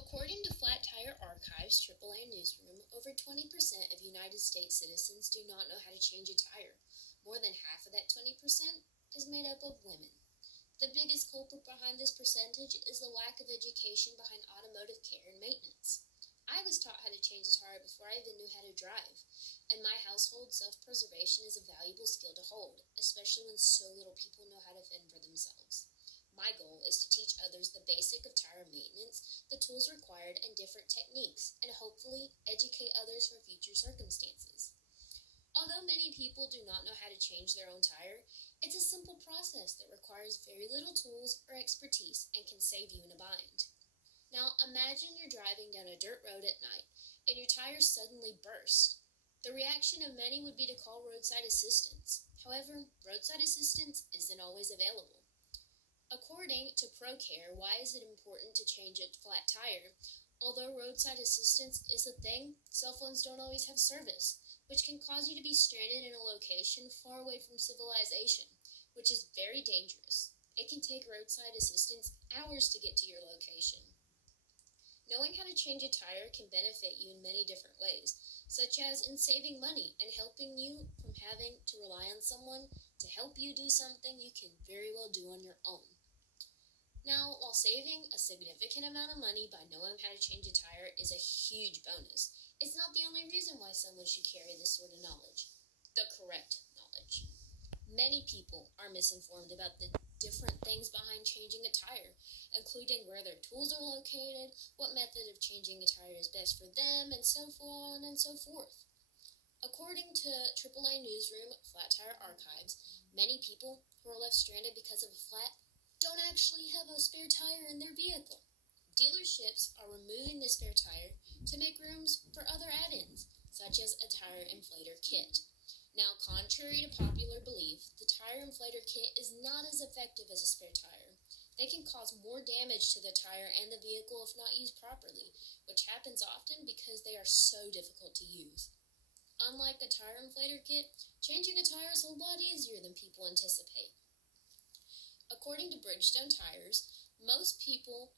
According to Flat Tire Archives AAA Newsroom, over 20% of United States citizens do not know how to change a tire. More than half of that 20% is made up of women. The biggest culprit behind this percentage is the lack of education behind automotive care and maintenance. I was taught how to change a tire before I even knew how to drive. In my household, self-preservation is a valuable skill to hold, especially when so little people know how to fend for themselves. My goal is to teach others the basic of tire maintenance, the tools required, and different techniques, and hopefully educate others for future circumstances. Although many people do not know how to change their own tire, it's a simple process that requires very little tools or expertise and can save you in a bind. Now imagine you're driving down a dirt road at night and your tires suddenly burst. The reaction of many would be to call roadside assistance. However, roadside assistance isn't always available. According to ProCare, why is it important to change a flat tire? Although roadside assistance is a thing, cell phones don't always have service, which can cause you to be stranded in a location far away from civilization, which is very dangerous. It can take roadside assistance hours to get to your location. Knowing how to change a tire can benefit you in many different ways, such as in saving money and helping you from having to rely on someone to help you do something you can very well do on your own. Now, while saving a significant amount of money by knowing how to change a tire is a huge bonus, it's not the only reason why someone should carry this sort of knowledge. The correct knowledge. Many people are misinformed about the different things behind changing a tire, including where their tools are located, what method of changing a tire is best for them, and so on and so forth. According to AAA Newsroom Flat Tire Archives, many people who are left stranded because of a flat don't actually have a spare tire in their vehicle. Dealerships are removing the spare tire to make rooms for other add-ins, such as a tire inflator kit. Now, contrary to popular belief, the tire inflator kit is not as effective as a spare tire. They can cause more damage to the tire and the vehicle if not used properly, which happens often because they are so difficult to use. Unlike a tire inflator kit, changing a tire is a lot easier than people anticipate. According to Bridgestone Tires, most people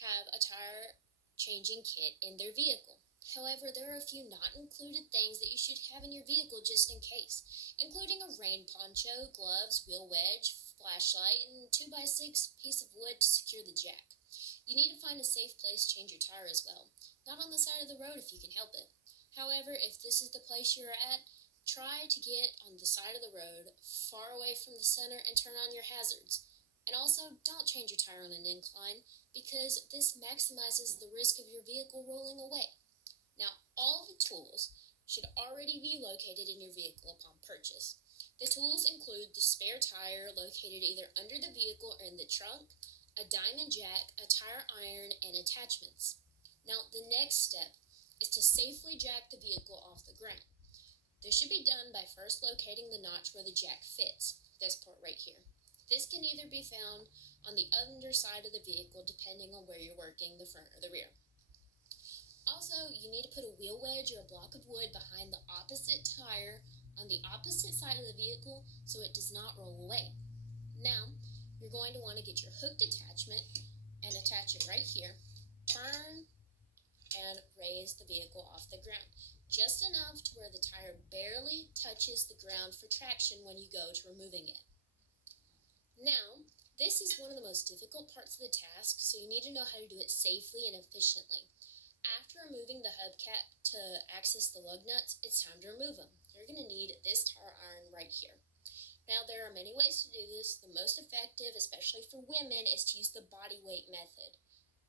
have a tire changing kit in their vehicle. However, there are a few not included things that you should have in your vehicle just in case, including a rain poncho, gloves, wheel wedge, flashlight, and 2x6 piece of wood to secure the jack. You need to find a safe place to change your tire as well, not on the side of the road if you can help it. However, if this is the place you're at, try to get on the side of the road, far away from the center, and turn on your hazards. And also, don't change your tire on an incline, because this maximizes the risk of your vehicle rolling away. Now, all the tools should already be located in your vehicle upon purchase. The tools include the spare tire located either under the vehicle or in the trunk, a diamond jack, a tire iron, and attachments. Now, the next step is to safely jack the vehicle off the ground. This should be done by first locating the notch where the jack fits, this part right here. This can either be found on the underside of the vehicle depending on where you're working, the front or the rear. Also, you need to put a wheel wedge or a block of wood behind the opposite tire on the opposite side of the vehicle so it does not roll away. Now, you're going to want to get your hooked attachment and attach it right here. Turn and raise the vehicle off the ground, just enough to where the tire barely touches the ground for traction when you go to removing it. Now, this is one of the most difficult parts of the task, so you need to know how to do it safely and efficiently. After removing the hubcap to access the lug nuts, it's time to remove them. You're going to need this tire iron right here. Now, there are many ways to do this. The most effective, especially for women, is to use the body weight method.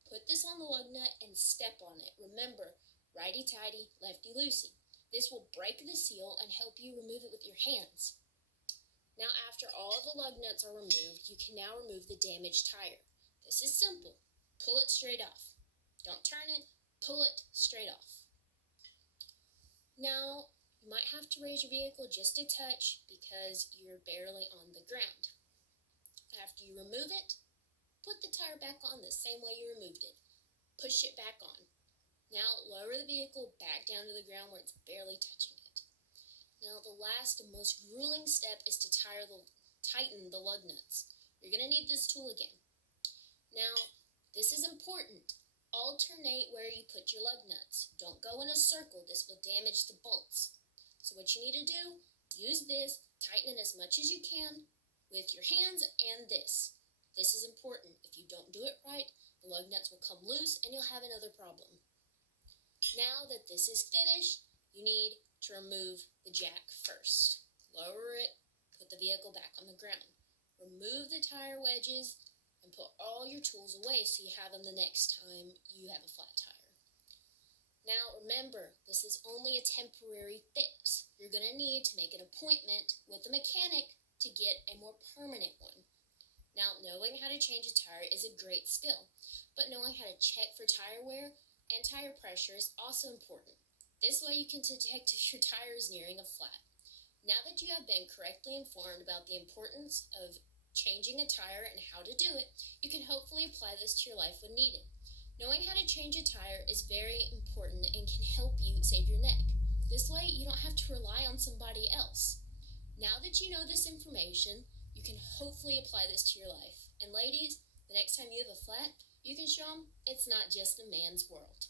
Put this on the lug nut and step on it. Remember, righty-tighty, lefty-loosey. This will break the seal and help you remove it with your hands. Now, after all of the lug nuts are removed, you can now remove the damaged tire. This is simple. Pull it straight off. Don't turn it. Pull it straight off. Now, you might have to raise your vehicle just a touch because you're barely on the ground. After you remove it, put the tire back on the same way you removed it. Push it back on. Now, lower the vehicle back down to the ground where it's barely touching it. Now, the last and most grueling step is to tighten the lug nuts. You're going to need this tool again. Now, this is important. Alternate where you put your lug nuts. Don't go in a circle. This will damage the bolts. So what you need to do, use this, tighten it as much as you can with your hands and this. This is important. If you don't do it right, the lug nuts will come loose and you'll have another problem. Now that this is finished, you need to remove the jack first. Lower it, put the vehicle back on the ground. Remove the tire wedges and put all your tools away so you have them the next time you have a flat tire. Now remember, this is only a temporary fix. You're going to need to make an appointment with the mechanic to get a more permanent one. Now, knowing how to change a tire is a great skill, but knowing how to check for tire wear and tire pressure is also important. This way you can detect if your tire is nearing a flat. Now that you have been correctly informed about the importance of changing a tire and how to do it, you can hopefully apply this to your life when needed. Knowing how to change a tire is very important and can help you save your neck. This way you don't have to rely on somebody else. Now that you know this information, you can hopefully apply this to your life. And ladies, the next time you have a flat, you can show them it's not just a man's world.